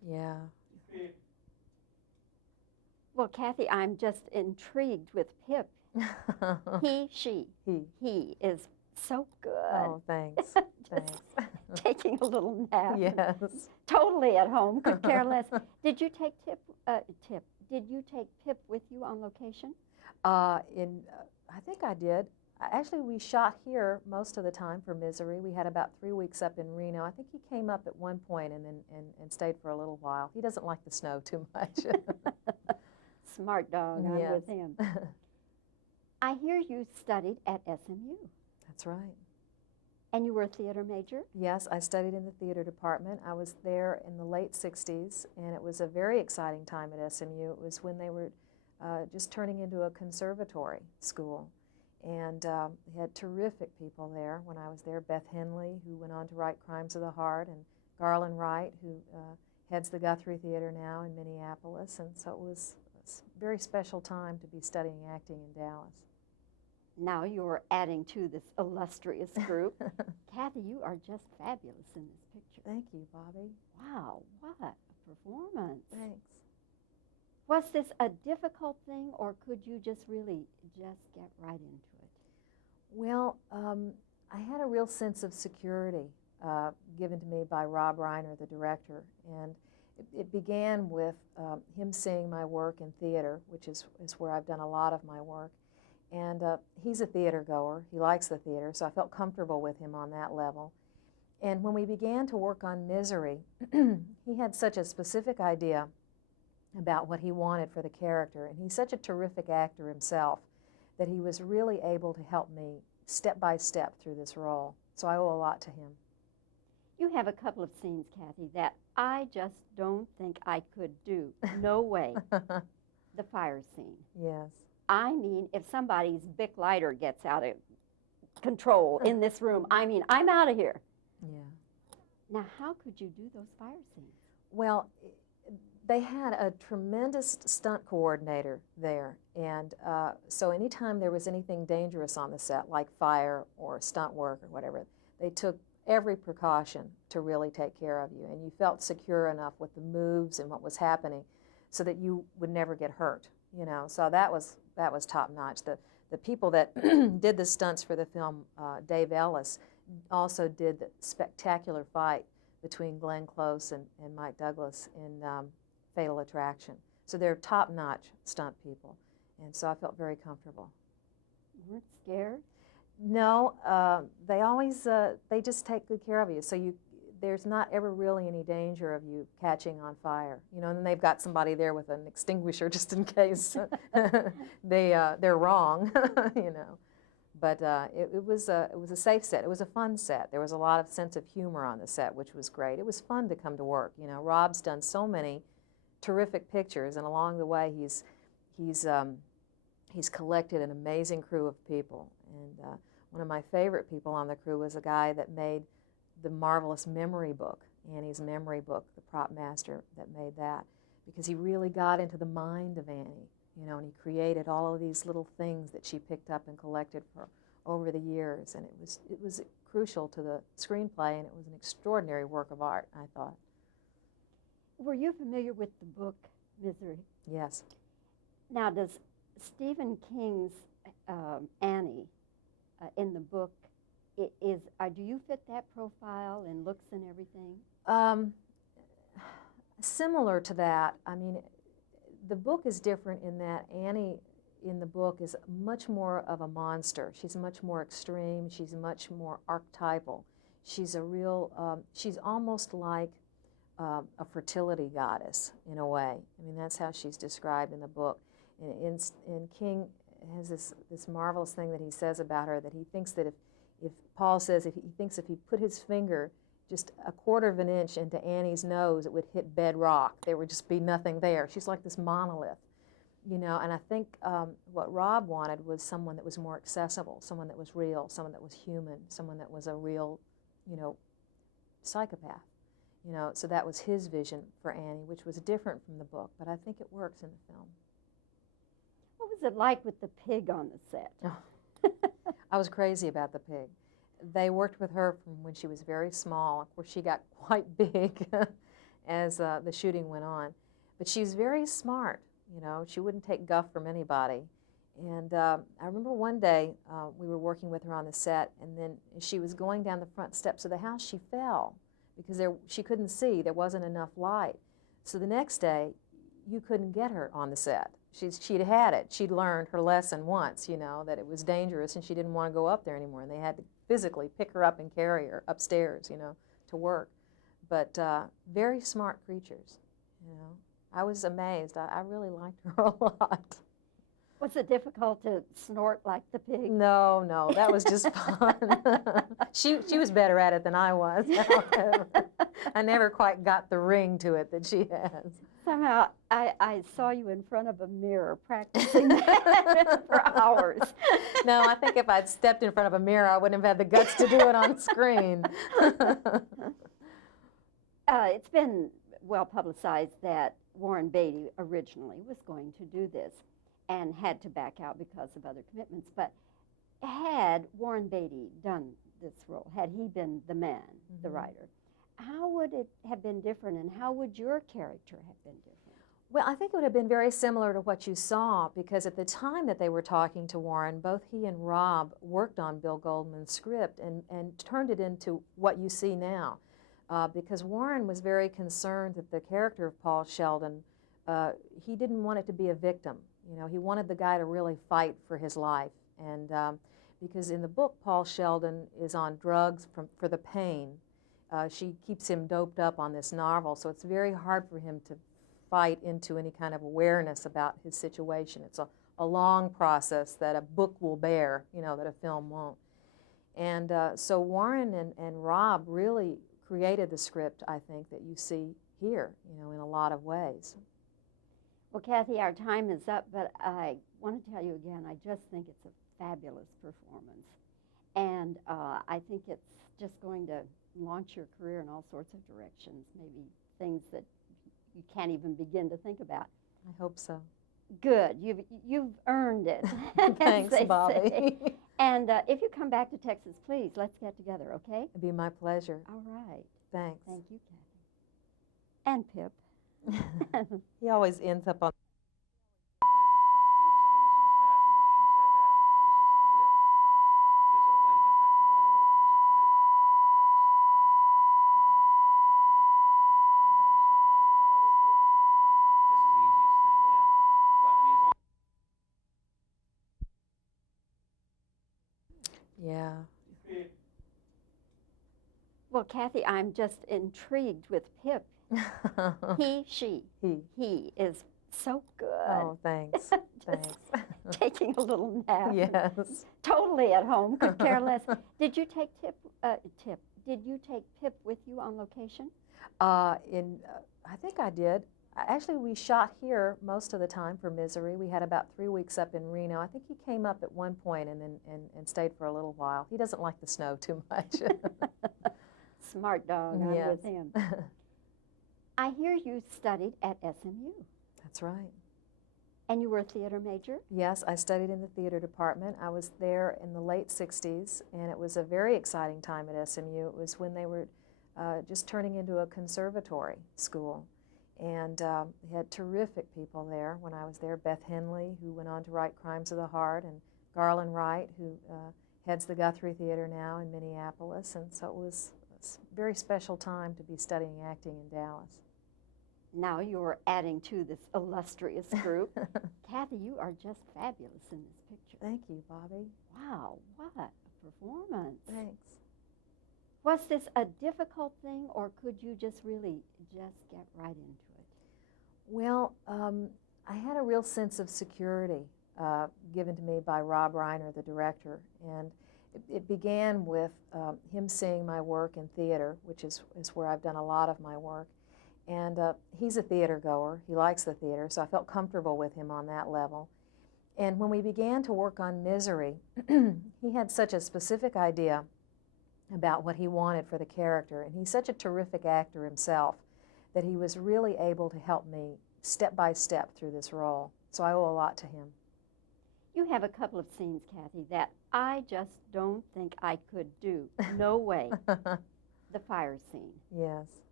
Yeah. Well, Kathy, I'm just intrigued with Pip. He, she. He is so good. Oh, thanks. Thanks. Taking a little nap. Yes. Totally at home, could care less. Did you take Did you take Pip with you on location? I think I did. Actually, we shot here most of the time for Misery. We had about 3 weeks up in Reno. I think he came up at one point and then and stayed for a little while. He doesn't like the snow too much. Smart dog, I'm Yes. with him. I hear you studied at SMU. That's right. And you were a theater major? Yes, I studied in the theater department. I was there in the late 60s, and it was a very exciting time at SMU. It was when they were just turning into a conservatory school. And they had terrific people there when I was there. Beth Henley, who went on to write Crimes of the Heart, and Garland Wright, who heads the Guthrie Theater now in Minneapolis. And so it was a very special time to be studying acting in Dallas. Now you're adding to this illustrious group. Kathy, you are just fabulous in this picture. Thank you, Bobbie. Wow, what a performance. Thanks. Was this a difficult thing, or could you just really just get right into it? Well, I had a real sense of security given to me by Rob Reiner, the director, and it began with him seeing my work in theater, which is where I've done a lot of my work. And he's a theater goer. He likes the theater, so I felt comfortable with him on that level. And when we began to work on Misery, he had such a specific idea about what he wanted for the character, and he's such a terrific actor himself that he was really able to help me step by step through this role. So I owe a lot to him. You have a couple of scenes, Kathy, that I just don't think I could do. No way. The fire scene. Yes. I mean, if somebody's Bic lighter gets out of control in this room, I mean, I'm out of here. Yeah. Now, how could you do those fire scenes? Well, they had a tremendous stunt coordinator there, and so anytime there was anything dangerous on the set, like fire or stunt work or whatever, they took every precaution to really take care of you, and you felt secure enough with the moves and what was happening so that you would never get hurt, you know. So that was top notch. The people that did the stunts for the film, Dave Ellis, also did the spectacular fight between Glenn Close and Mike Douglas in Fatal Attraction. So they're top-notch stunt people, and so I felt very comfortable. You weren't scared? No, they always, they just take good care of you. So there's not ever really any danger of you catching on fire. You know, and then they've got somebody there with an extinguisher just in case they're wrong, you know. But it was a safe set. It was a fun set. There was a lot of sense of humor on the set, which was great. It was fun to come to work. You know, Rob's done so many terrific pictures, and along the way he's collected an amazing crew of people. And one of my favorite people on the crew was a guy that made the marvelous memory book, Annie's memory book, the prop master that made that, because he really got into the mind of Annie, you know, and he created all of these little things that she picked up and collected for over the years, and it was crucial to the screenplay, and it was an extraordinary work of art, I thought. Were you familiar with the book Misery? Yes. Now, does Stephen King's Annie in the book, do you fit that profile in looks and everything? Similar to that. I mean, the book is different in that Annie in the book is much more of a monster. She's much more extreme. She's much more archetypal. She's a real, she's almost like a fertility goddess in a way. I mean, that's how she's described in the book. And King has this marvelous thing that he says about her, that he thinks that if Paul says he thinks if he put his finger just a quarter of an inch into Annie's nose, it would hit bedrock. There would just be nothing there. She's like this monolith, you know. And I think what Rob wanted was someone that was more accessible, someone that was real, someone that was human, someone that was a real, you know, psychopath. You know, so that was his vision for Annie, which was different from the book, but I think it works in the film. What was it like with the pig on the set? Oh. I was crazy about the pig. They worked with her from when she was very small. Of course, she got quite big, as the shooting went on. But she's very smart, you know. She wouldn't take guff from anybody. And I remember one day we were working with her on the set, and then as she was going down the front steps of the house, she fell because she couldn't see. There wasn't enough light. So the next day, you couldn't get her on the set. She'd had it. She'd learned her lesson once, you know, that it was dangerous, and she didn't want to go up there anymore. And they had to physically pick her up and carry her upstairs, you know, to work. But very smart creatures, you know. I was amazed. I really liked her a lot. Was it difficult to snort like the pig? No, no, that was just fun. She was better at it than I was. I never quite got the ring to it that she has. Somehow, I saw you in front of a mirror practicing that for hours. No, I think if I'd stepped in front of a mirror, I wouldn't have had the guts to do it on screen. It's been well publicized that Warren Beatty originally was going to do this and had to back out because of other commitments. But had Warren Beatty done this role, had he been the man, the writer, how would it have been different, and how would your character have been different? Well, I think it would have been very similar to what you saw, because at the time that they were talking to Warren, both he and Rob worked on Bill Goldman's script and turned it into what you see now. Because Warren was very concerned that the character of Paul Sheldon, he didn't want it to be a victim. You know, he wanted the guy to really fight for his life. And because in the book, Paul Sheldon is on drugs for the pain. She keeps him doped up on this novel, so it's very hard for him to fight into any kind of awareness about his situation. It's a long process that a book will bear, you know, that a film won't. And so Warren and Rob really created the script, I think, that you see here, you know, in a lot of ways. Well, Kathy, our time is up, but I want to tell you again, I just think it's a fabulous performance. And I think it's just going to launch your career in all sorts of directions, maybe things that you can't even begin to think about. I hope so. Good. You've earned it. Thanks, Bobbie. And if you come back to Texas, please, let's get together, okay? It'd be my pleasure. All right. Thanks. Thank you, Kathy. And Pip. He always ends up on yeah. Well, Kathy, I'm just intrigued with Pip. He, she. He is so good. Oh, thanks. Thanks. Taking a little nap. Yes. Totally at home, could care less. Did you take Did you take Pip with you on location? I think I did. Actually, we shot here most of the time for Misery. We had about 3 weeks up in Reno. I think he came up at one point and then and stayed for a little while. He doesn't like the snow too much. Smart dog, I'm Yes. with him. I hear you studied at SMU. That's right. And you were a theater major? Yes, I studied in the theater department. I was there in the late 60s, and it was a very exciting time at SMU. It was when they were just turning into a conservatory school. And they had terrific people there when I was there. Beth Henley, who went on to write Crimes of the Heart, and Garland Wright, who heads the Guthrie Theater now in Minneapolis. And so it was a very special time to be studying acting in Dallas. Now you're adding to this illustrious group. Kathy, you are just fabulous in this picture. Thank you, Bobbie. Wow, what a performance. Thanks. Was this a difficult thing, or could you just really just get right into it? Well, I had a real sense of security given to me by Rob Reiner, the director, and it began with him seeing my work in theater, which is where I've done a lot of my work. And he's a theater goer. He likes the theater, so I felt comfortable with him on that level. And when we began to work on Misery, he had such a specific idea about what he wanted for the character, and he's such a terrific actor himself that he was really able to help me step by step through this role. So I owe a lot to him. You have a couple of scenes, Kathy, that I just don't think I could do. No way. The fire scene. Yes.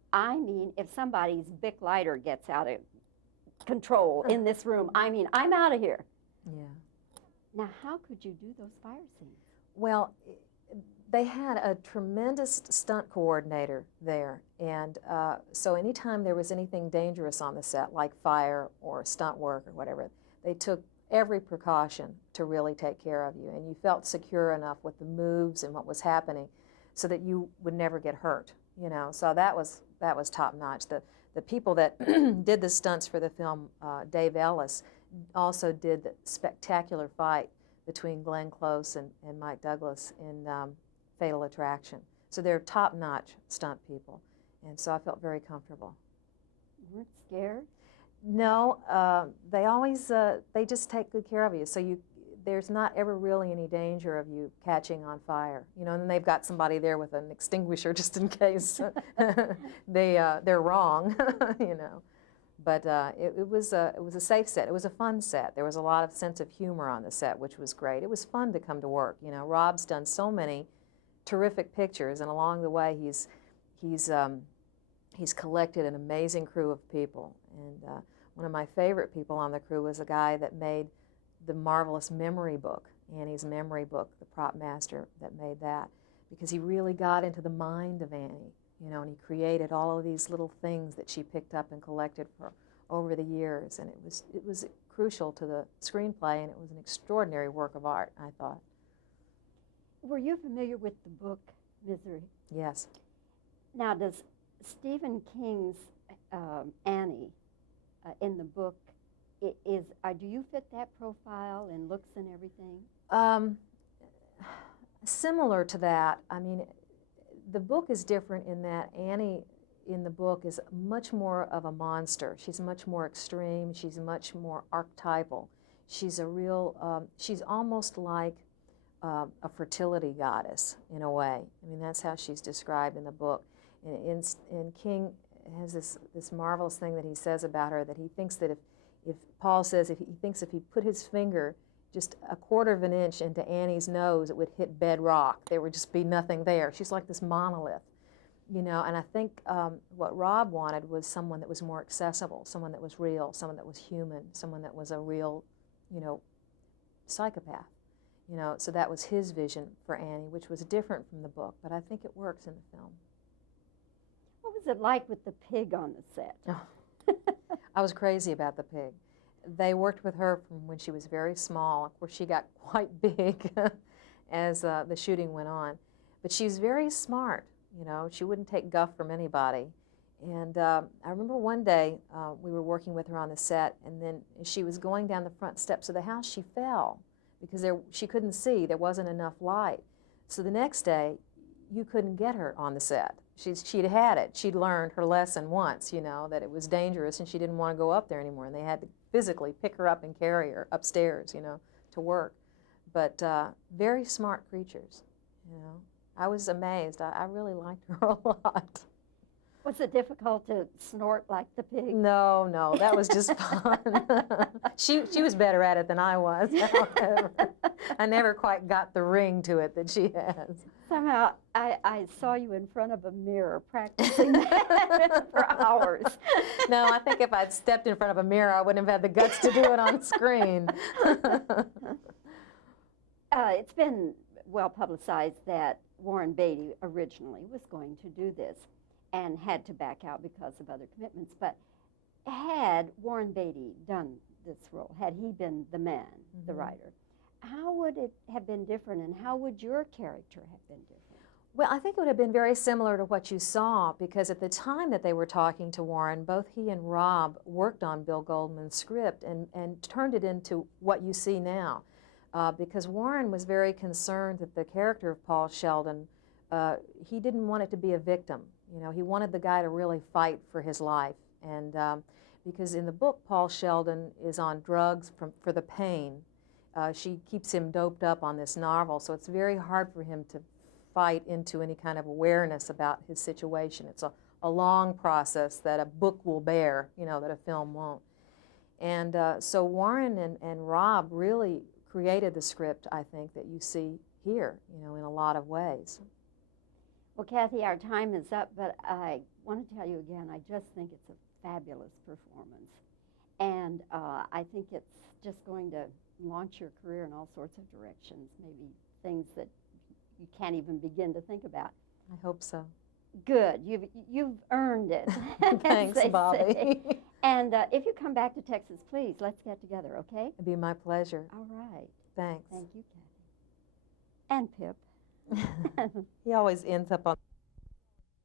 I mean, if somebody's Bic lighter gets out of control in this room, I mean, I'm out of here. Yeah. Now, how could you do those fire scenes? Well, they had a tremendous stunt coordinator there, and so anytime there was anything dangerous on the set, like fire or stunt work or whatever, they took every precaution to really take care of you, and you felt secure enough with the moves and what was happening so that you would never get hurt, you know. So that was top notch. The people that did the stunts for the film, Dave Ellis, also did the spectacular fight between Glenn Close and Mike Douglas in Fatal Attraction. So they're top-notch stunt people, and so I felt very comfortable. You weren't scared? No, they always, they just take good care of you. So there's not ever really any danger of you catching on fire. You know, and then they've got somebody there with an extinguisher just in case they're wrong, you know. But it was a safe set. It was a fun set. There was a lot of sense of humor on the set, which was great. It was fun to come to work. You know, Rob's done so many terrific pictures, and along the way he's collected an amazing crew of people. And one of my favorite people on the crew was a guy that made the marvelous memory book, Annie's memory book, the prop master that made that, because he really got into the mind of Annie. You know, and he created all of these little things that she picked up and collected for over the years, and it was crucial to the screenplay, and it was an extraordinary work of art, I thought. Were you familiar with the book Misery? Yes. Now, does Stephen King's Annie in the book, do you fit that profile in looks and everything? Similar to that. I mean, the book is different in that Annie in the book is much more of a monster. She's much more extreme. She's much more archetypal. She's a real, she's almost like a fertility goddess in a way. I mean, that's how she's described in the book. And King has this marvelous thing that he says about her, that he thinks that if Paul says, he thinks if he put his finger just a quarter of an inch into Annie's nose, it would hit bedrock. There would just be nothing there. She's like this monolith, you know, and I think what Rob wanted was someone that was more accessible, someone that was real, someone that was human, someone that was a real, you know, psychopath, you know, so that was his vision for Annie, which was different from the book, but I think it works in the film. What was it like with the pig on the set? Oh. I was crazy about the pig. They worked with her from when she was very small. Of course, she got quite big as the shooting went on. But she was very smart, you know. She wouldn't take guff from anybody. And I remember one day we were working with her on the set, and then she was going down the front steps of the house. She fell because she couldn't see. There wasn't enough light. So the next day, you couldn't get her on the set. She'd had it. She'd learned her lesson once, you know, that it was dangerous, and she didn't want to go up there anymore. And they had to physically pick her up and carry her upstairs, you know, to work. But very smart creatures, you know. I was amazed. I really liked her a lot. Was it difficult to snort like the pig? No, that was just fun. She was better at it than I was. I never quite got the ring to it that she has. Somehow, I saw you in front of a mirror practicing that for hours. No, I think if I'd stepped in front of a mirror, I wouldn't have had the guts to do it on screen. It's been well publicized that Warren Beatty originally was going to do this and had to back out because of other commitments. But had Warren Beatty done this role, had he been the man, the writer, how would it have been different, and how would your character have been different? Well, I think it would have been very similar to what you saw, because at the time that they were talking to Warren, both he and Rob worked on Bill Goldman's script and turned it into what you see now. Because Warren was very concerned that the character of Paul Sheldon, he didn't want it to be a victim. You know, he wanted the guy to really fight for his life. And because in the book, Paul Sheldon is on drugs for the pain. She keeps him doped up on this novel, so it's very hard for him to fight into any kind of awareness about his situation. It's a long process that a book will bear, you know, that a film won't. And so Warren and Rob really created the script, I think, that you see here, you know, in a lot of ways. Well, Kathy, our time is up, but I want to tell you again, I just think it's a fabulous performance. And I think it's just going to launch your career in all sorts of directions, maybe things that you can't even begin to think about. I hope so. Good. You've earned it. as Thanks, they Bobbie. say. And if you come back to Texas, please, let's get together, okay? It'd be my pleasure. All right. Thanks. Thank you, Kathy. And Pip. He always ends up on